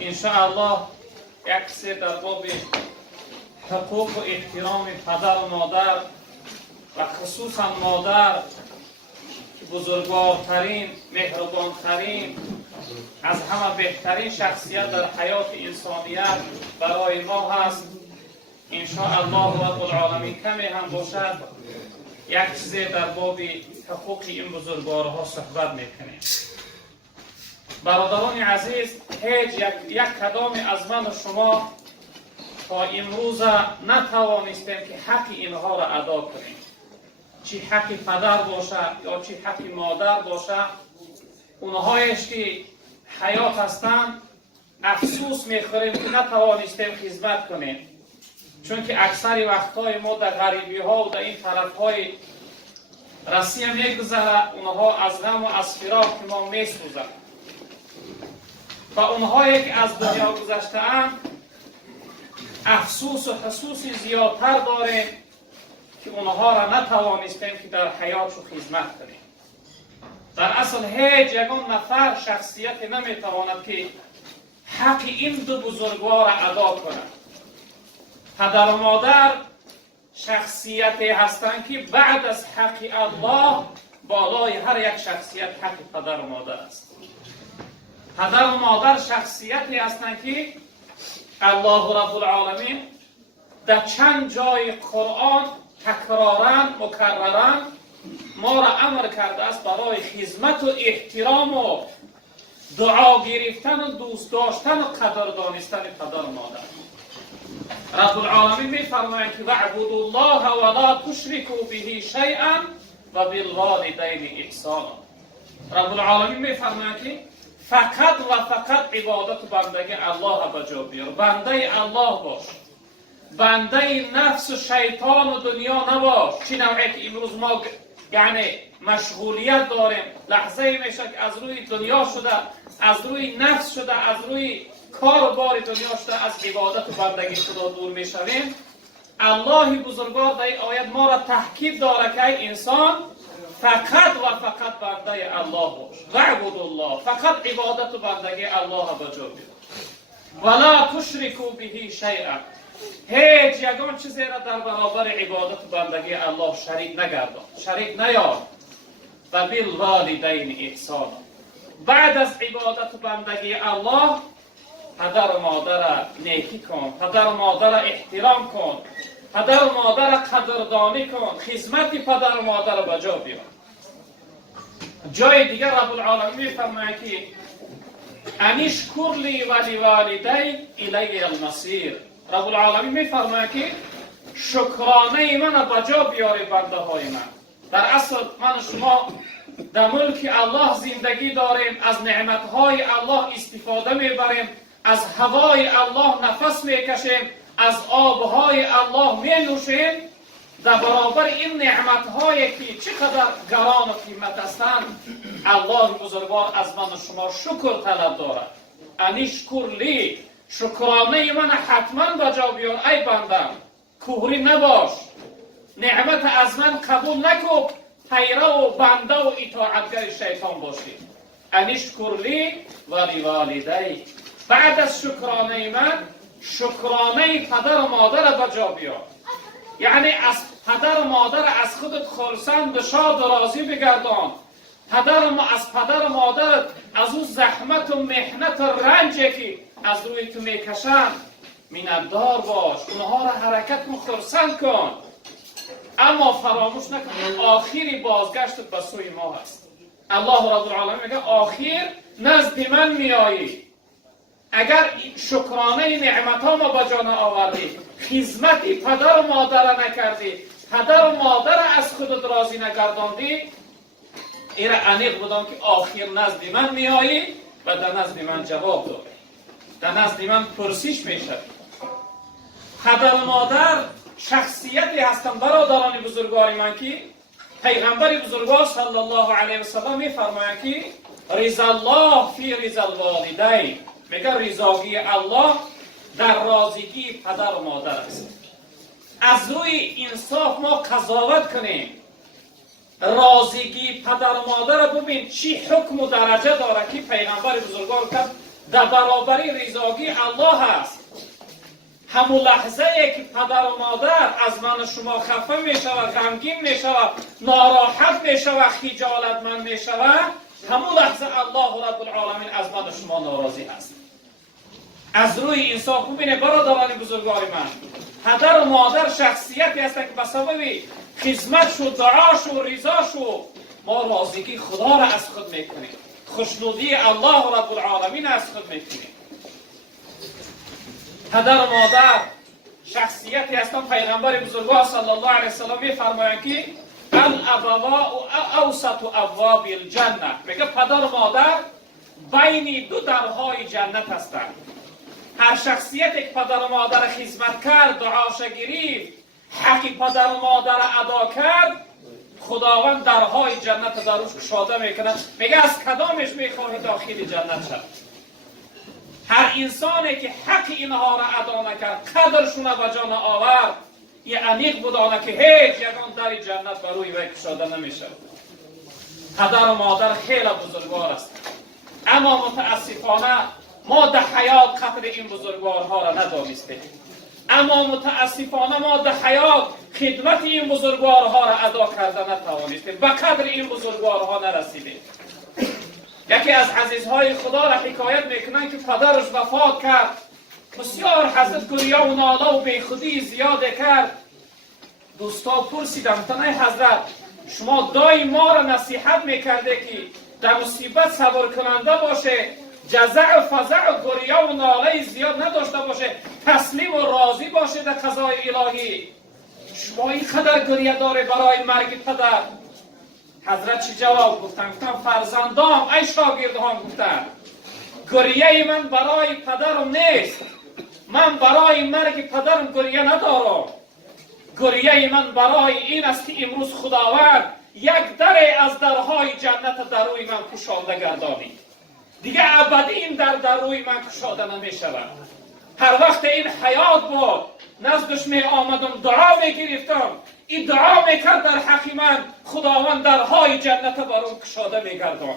انشاءالله یک سه در باب حقوق و احترام پدر و مادر و خصوصا مادر بزرگوارترین، مهربانترین، از همه بهترین شخصیت در حیات انسانیت برای ما هست. انشاءالله رب العالمین کمی هم باشد یک چیزی در باب حقوق این بزرگوارها صحبت میکنیم. برادران عزیز، هیچ یک کدام از من و شما تا امروز نتوانستیم که حق اینها را ادا کنیم، چی حق پدر باشه یا چی حق مادر باشه. اونهایش که حیات هستند افسوس میخوریم که نتوانستیم خدمت کنیم، چون که اکثر وقتهای ما در غریبی ها و در این طرف های روسیه میگذره، اونها از غم و از فراق که ما میسوزند و اونهایی که از دنیا گذشته اند افسوس و حسوسی زیادتر داریم که اونها را نتوانستیم که در حیاتشو خدمت کنیم. در اصل هیچ یگان نفر شخصیت نمیتواند که حق این دو بزرگوار را ادا کند. پدر و مادر شخصیتی هستند که بعد از حق الله بالای هر یک شخصیت حق پدر و مادر است. پدر و مادر شخصیتی هستند که الله رب العالمین در چند جای قرآن تکرارن مکررن ما را امر کرده است برای خدمت و احترام و دعا گرفتن و دوست داشتن و قدر دانستن پدر و مادر. رب العالمین می‌فرماید که واعبدوا الله ولا تشركوا به شیئا و بالوالدین احسانا. رب العالمین می‌فرماید که فقط و فقط عبادت و بندگی الله به جا بیار، بنده الله باش، بنده نفس و شیطان و دنیا نباش. چی نوعی که امروز ما یعنی مشغولیت داریم، لحظه میشه که از روی دنیا شده، از روی نفس شده، از روی کار و بار دنیا شده، از عبادت و بندگی خدا دور میشویم. الله بزرگوار در این آیت ما را تاکید داره که انسان فقط و فقط بنده الله باش، واعبدوا الله، فقط عبادت و بندگی الله به جا بیار، ولا تشركوا به شیئا، هیچ یگان چیزی را در برابر عبادت و بندگی الله شریک نگردان، شریک نیار. و بالوالدین احسانا، بعد از عبادت و بندگی الله پدر و مادر را نیکی کن، پدر و مادر را احترام کن، پدر و مادر را قدردانی کن، خدمت پدر و مادر را به جا بیار. جای دیگر رب العالمین میفرماید که انشکر لی و لوالدی الی المصیر. رب العالمین میفرماید که شکرانه من به جا بیاری بنده های من. در اصل من شما در ملک الله زندگی داریم، از نعمت های الله استفاده میبریم، از هوای الله نفس میکشیم، از آبهای الله مینوشیم. در برابر این نعمت هایی که چقدر گران و قیمت هستند، الله بزرگوار از من و شما شکر طلب دارد. انشکر لی، شکرانه من حتما به جا بیار ای بندم، کوهری نباش، نعمت از من قبول نکن، پیرو و بنده و اطاعتگر شیطان باشی. انشکر لی و لوالدی، بعد از شکرانه من شکرانه پدر و مادر به جا بیار. یعنی از پدر و مادر از خودت خرسند و شاد و راضی بگردان. از پدر و مادر از اون زحمت و محنت و رنجی که از روی تو میکشند منتدار باش، اونها را حرکت و خرسند کن. اما فراموش نکن آخری بازگشت به سوی ما هست. الله رب العالمین میگه آخر نزد من میایی. اگر شکرانه نعمت ها ما به جا آوردی، خدمت پدر و مادر نکردی، پدر و مادر از خودت راضی نگرداندی، ایره انیق بدان که آخر نزد من میایی و در نزد من جواب داری، در نزد من پرسیش میشه. پدر و مادر شخصیتی هستند برادران بزرگوار من که پیغمبر بزرگوار صلی الله علیه و سلم میفرماید که رضا الله فی رضا الوالدین، میگه رضاگی الله در راضیگی پدر و مادر است. از روی انصاف ما قضاوت کنیم، راضیگی پدر و مادر ببین چی حکم و درجه داره که پیغمبر بزرگوار کرد در برابری رضاگی الله است. همون لحظه ای که پدر و مادر از من و شما خفه می شود، غمگین می شود، ناراحت می شود، خجالتمند می شود، همون لحظه الله رب العالمین از من و شما ناراضی است. از روی انسان خوب بینه برادران بزرگوار من، پدر و مادر شخصیتی هستند که به سبب خدمت و دعاش و رضاش ما راضیگی خدا را از خود میکنیم، خوشنودی الله رب العالمین از خود میکنیم. پدر و مادر شخصیتی هستند. پیغمبر بزرگوار صلی الله علیه وسلم میفرمایند که الابواء اوسط ابواب الجنه، میگه پدر و مادر بین دو درهای جنت هستند. هر شخصیتی که پدر و مادر خدمت کرد، دعاش گرفت، حق پدر و مادر ادا کرد، خداوند درهای جنت در روش گشاده میکنه. میگه از کدامش میخواهی داخل جنت شد؟ هر انسانی که حق اینها را ادا نکرد، قدرشون به جان آورد، یه عمیق بدانه که هیچ یگان در جنت بروی وی گشاده نمیشه. پدر و مادر خیلی بزرگوار است، اما متاسفانه ما در حیات قدر این بزرگوارها را ندانستیم. اما متاسفانه ما در حیات خدمت این بزرگوارها را ادا کرده نتوانستیم، به قدر این بزرگوارها نرسیدیم. یکی از عزیزهای خدا را حکایت میکنن که پدرش وفات کرد، بسیار حضرت گریه و ناله و بیخودی زیاده کرد. دوستا پرسیدم تنه حضرت شما دایم ما را نصیحت میکرده که در مصیبت صبر کننده باشه، جزع و فزع و گریه و ناله زیاد نداشته باشه، تسلیم و راضی باشه در قضای الهی. شما این قدر گریه داره برای مرگ پدر؟ حضرت چی جواب گفتن؟ گفتن فرزندام، ای شاگردهام، گفتن گریه من برای پدرم نیست، من برای مرگ پدرم گریه ندارم. گریه من برای این است که امروز خداوند یک در از درهای جنت در روی من گشاده گردانید، دیگه ابدی این در روی من گشاده نمی شود. هر وقت این حیات بود نزدش می آمدم، دعا می گرفتم، این دعا می کرد در حق من، خداوند درهای جنت برام گشاده می گردان.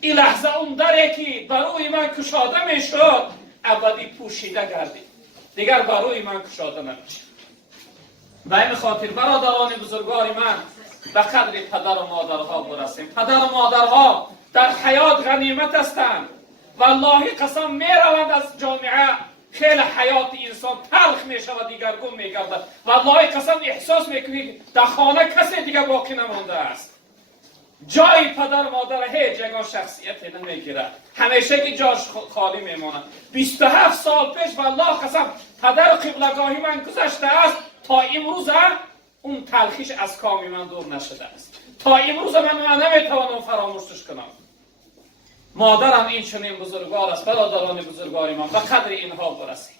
این لحظه اون دری که در روی من گشاده می شد ابدی پوشیده گردید، دیگر بر روی من گشاده نمی شد. به این خاطر برادران بزرگوار من به قدر پدر و مادرها برسیم. پدر و مادرها در حیات غنیمت هستند. والله قسم می روند از جامعه، خیلی حیات انسان تلخ می شود، دیگرگون می گردد. والله قسم احساس میکنید در خانه کسی دیگر باقی نمانده است. جای پدر و مادر هیچ یگان شخصیتی نمیگیره، همیشه که جاش خالی میماند. 27 سال پیش والله قسم پدر و قبلگاهی من گذشته است، تا امروز اون تلخیش از کامی من دور نشده است. تا امروز من نمیتوانم فراموشش کنم. مادرم این چنین بزرگوار است. برادران بزرگوار من به قدر اینها برسیم.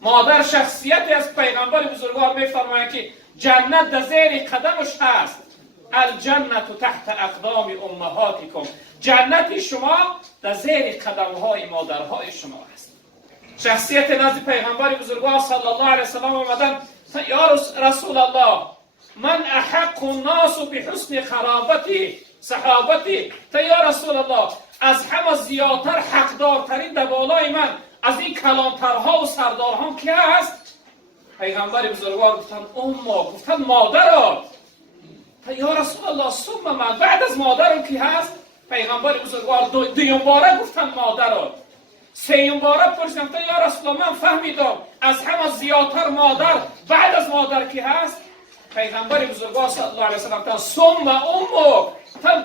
مادر شخصیتی از پیغمبر بزرگوار میفرماید که جنت در زیر قدمش هست. الجنت تحت اقدام امهاتکم، جنت شما در زیر قدمهای مادرهای شما است. شخصیت نزد پیغمبر بزرگوار صلی الله علیه وسلم آمدن، یا رسول الله من احق الناس بحسن قرابتی صحابتی، تا یا رسول الله از همه زیادتر حقدارترین در بالای من از این کلانترها و سردارها کی هست؟ پیغمبر بزرگوار گفتن امه، گفتن مادرت. تا یا رسول الله ثم من، بعد از مادرم کی هست؟ پیغمبر بزرگوار دویم باره گفتن مادرت. سیم باره پرسیدم تا یا رسول الله من فهمیدم از همه زیادتر مادر، بعد از مادر کی هست؟ پیغمبر بزرگوار صلی الله علیه و سلم تا ثم امک، تا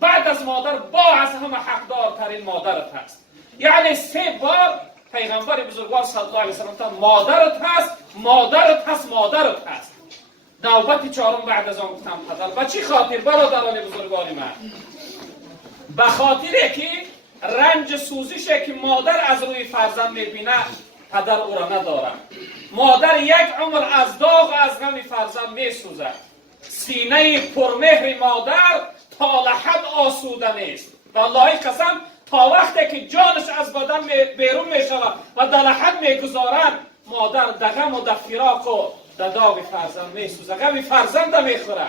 بعد از مادر با از همه حقدارترین مادرت هست. یعنی 3 بار پیغمبر بزرگوار صلی الله علیه و سلم تا مادرت هست، مادرت هست، مادرت هست. نوبت 4 بعد از آن گفتم پدر. به چی خاطر برادران بزرگوار من؟ به خاطر که رنج سوزشه که مادر از روی فرزند میبینه پدر او را نداره. مادر یک عمر از داغ و از غم فرزند میسوزه. سینه پرمهر مادر تا لحد آسوده نیست. والله قسم تا وقتی که جانش از بدن بیرون میشود و در لحد میگذارد، مادر در غم و در فراق و در داغ فرزند میسوزه، غم فرزند میخوره.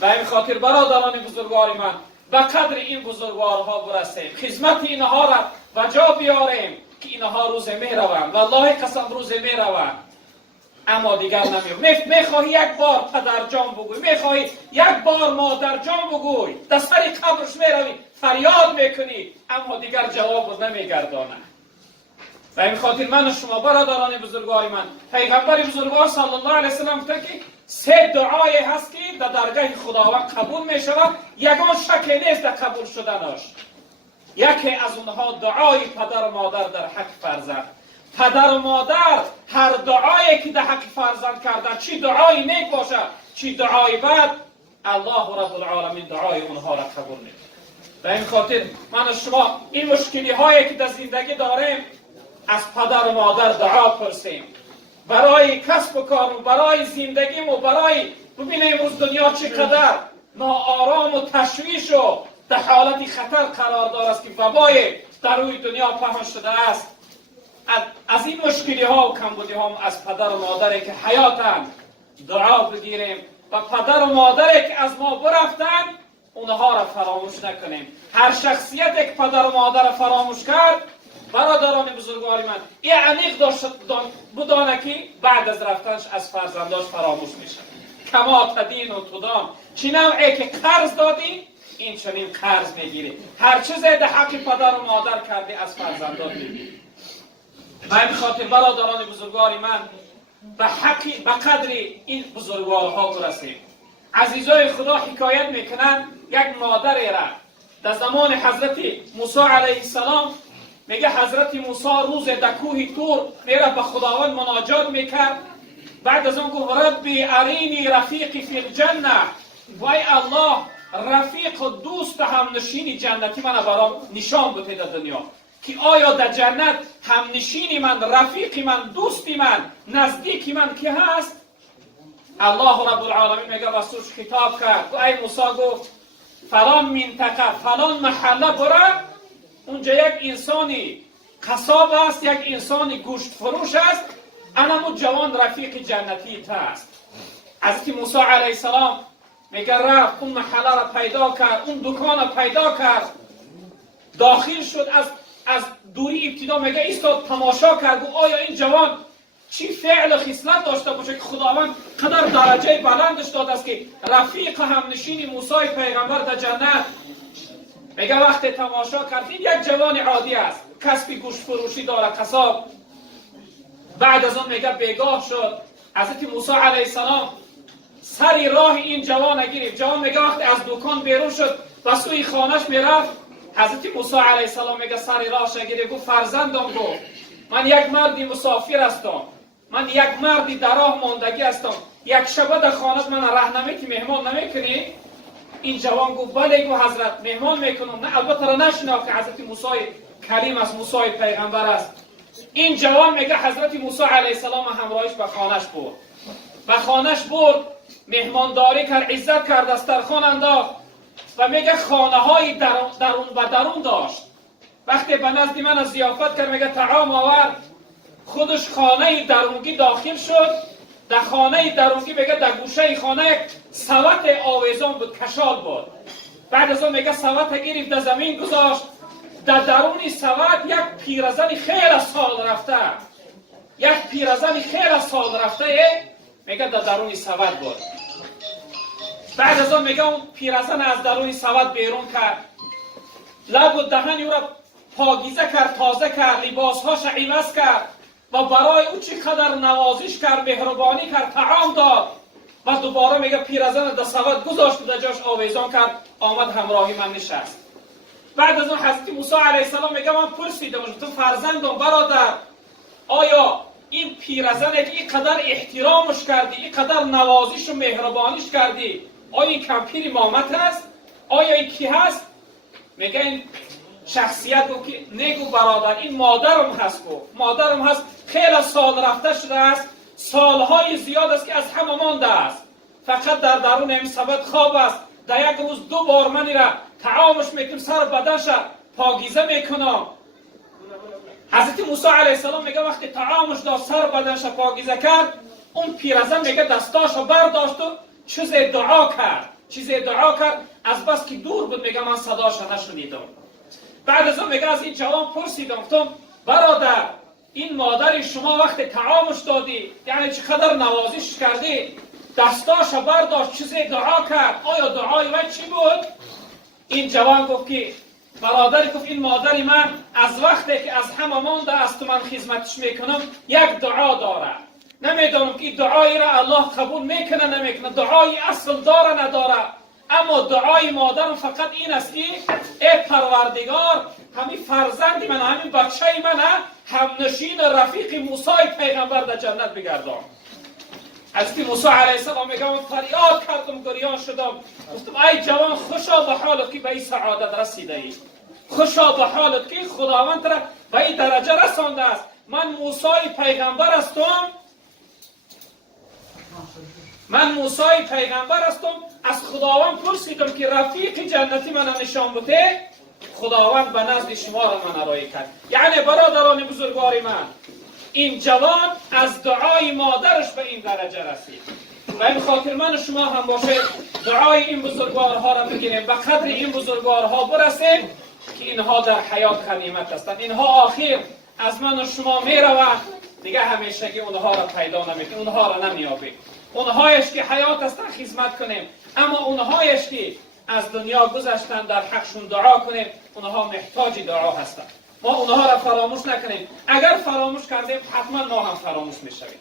به این خاطر برادران بزرگوار من به قدر این بزرگوارها برسیم، خدمت اینها را به جا بیاریم که اینها روز می روند، والله قسم روز می روند، اما دیگر نمی‌آید. میخواهی یک بار پدر جان بگوی، میخواهی یک بار مادر جان بگوی، در سر قبرش میروی فریاد میکنی، اما دیگر جواب نمیگردانه. و این خاطر من و شما برادران بزرگوار من، پیغمبر بزرگوار صلی الله علیه وسلم گفته که 3 دعای هست که در درگاه خداوند قبول می شود، یگان شک نیست در قبول شدنش. یکی از اونها دعای پدر و مادر در حق فرزند. پدر و مادر هر دعایی که در حق فرزند کردن، چی دعایی نیک باشد چی دعای بد، الله رب العالمین دعای اونها را قبول می کند. در این خاطر من و شما این مشکلی هایی که در زندگی داریم از پدر و مادر دعا پرسیم، برای کسب و کار و برای زندگیم و برای ببینیم امروز دنیا چقدر ناآرام و تشویش و در حالت خطر قرار دارد است که وبای در روی دنیا پهن شده است. از این مشکلی ها و کمبودی ها از پدر و مادری که حیاتند دعا بگیریم و پدر و مادری که از ما برفتند اونها را فراموش نکنیم. هر شخصیت که پدر و مادر فراموش کرد، برادران بزرگوار من، این عمیق بدانه که بعد از رفتنش از فرزنداش فراموش میشه. کما تدین و تدان، چی نوعی که قرض دادی این چنین قرض میگیری. هر چیزی در حق پدر و مادر کردی از فرزندات میگیری. و این خاطر برادران بزرگوار من به قدر این بزرگوارها برسیم. عزیزای خدا حکایت میکنن یک مادری را در زمان حضرت موسی علیه السلام، میگه حضرت موسی روز در کوه طور میره به خداوند مناجات میکرد. بعد از اون گفت ربی ارینی رفیقی فی الجنه، وای الله رفیق و دوست همنشینی جنتی من برام نشان بده در دنیا، که آیا در جنت همنشینی من، رفیقی من، دوستی من، نزدیکی من که هست؟ الله رب العالمین میگه واسوش خطاب کرد، و ای موسی گفت فلان منطقه فلان محله بره، اونجا یک انسانی قصاب است، یک انسانی گوشت فروش است، انمو جوان رفیق جنتی تا است. حضرت موسی علیه السلام میگه رفت اون محله را پیدا کرد، اون دکان را پیدا کرد، داخل شد، از دوری ابتدا میگه ایستاد تماشا کرد، گفت آیا این جوان چی فعل و خصلت داشته باشه که خداوند قدر درجه بلندش داده است که رفیق همنشین موسی پیغمبر در جنت. میگه وقتی تماشا کرد این یک جوان عادی است، کسبی گوشت فروشی داره، قصاب. بعد از اون میگه بیگاه شد. حضرت موسی علیه السلام سری راه این جوان گرفت. جوان میگه وقتی از دکان بیرون شد و سوی خانهش میرفت، حضرت موسی علیه السلام میگه سری راهش گرفت، گفت فرزندم، گفت من یک مردی مسافر هستم، من یک مردی در راه ماندگی هستم، یک شبه در خانه‌ات من راهنمایی که مهمان نمیکنی؟ این جوان گفت بله گفت حضرت مهمان میکنم. نه البته را نشناخت که حضرت موسی کریم است، موسی پیغمبر است. این جوان میگه حضرت موسی علیه السلام همراهش به خانهش برد. به خانهش برد، مهمانداری کرد، عزت کرد، دسترخوان انداخت و میگه خانه های درون و درون داشت. وقتی به نزد من ضیافت کرد میگه طعام آورد، خودش خانه درونگی داخل شد. در خانه درونگی میگه در گوشه خانه یک سوت آویزان بود، کشال بود. بعد از اون میگه سوت گرفت در زمین گذاشت. در درون سوت یک پیرزن خیلی سال رفته، یک پیرزن خیلی سال رفته میگه در درون سوت بود. بعد از اون میگه اون پیرزن از درون سوت بیرون کرد، لب و دهن او را پاکیزه کرد، تازه کرد، لباسهاش عوض کرد و برای او چقدر نوازش کرد، مهربانی کرد، طعام داد. و دوباره میگه پیرزن در سوت گذاشت و در جاش آویزان کرد، آمد همراهی من نشست. بعد از اون حضرت موسی علیه السلام میگه من پرسیدم تو فرزندم برادر، آیا این پیرزن که اینقدر احترامش کردی، اینقدر نوازش و مهربانیش کردی، آیا این کمپیر امامت هست؟ آیا این کی هست؟ میگه این شخصیت گفت که نگو برادر این مادرم هست. گفت مادرم هست، خیلی سال رفته شده است، سالهای زیاد است که از همه مانده است، فقط در درون این سبد خواب است. در یک روز 2 بار من را طعامش میکنم، سر بدنش پاکیزه میکنم. حضرت موسی علیه السلام میگه وقتی طعامش داد، سر بدنش پاکیزه کرد، اون پیرزن میگه دستاشو برداشت و چیز دعا کرد. چیزی دعا کرد، از بس که دور بود میگه من صداش نشنیدم. بعد از اون میگه از این جوان پرسیدم، گفتم برادر این مادر شما وقت طعامش دادی یعنی چقدر نوازش کردی، دستاش برداشت چیزی دعا کرد، آیا دعای من چی بود؟ این جوان گفت که برادر گفت این مادر من از وقتی که از همه مانده است من خدمتش میکنم یک دعا داره، نمیدونم که دعایی را الله قبول میکنه نمیکنه، دعای اصل داره نداره، اما دعای مادرم فقط این است که ای پروردگار همین فرزند من همین بچه من همنشین رفیق موسی پیغمبر در جنت بگردان. حضرت موسی علیه السلام میگه من فریاد کردم گریان شدم، گفتم ای جوان خوشا به حالت که به این سعادت رسیده ای، خوشا به حالت که خداوند را به این درجه رسانده است. من موسی پیغمبر هستم، از خداوند پرسیدم که رفیق جنتی من نشان بده، خداوند به نزد شما را من ارائه کرد. یعنی برادران بزرگوار من، این جوان از دعای مادرش به این درجه رسید و این خاطر من شما هم باشه دعای این بزرگوارها را بگیریم، به قدر این بزرگوارها برسیم که اینها در حیات غنیمت هستند. اینها آخر از من و شما میروند دیگه همیشگی اونها را پیدا نمیکنیم، اونها را نمیابیم. اونهایش که حیات هستند خدمت کنیم، اما اونهایش که از دنیا گذشتن در حقشون دعا کنیم، اونها محتاج دعا هستند. ما اونها را فراموش نکنیم، اگر فراموش کردیم حتما ما هم فراموش میشویم.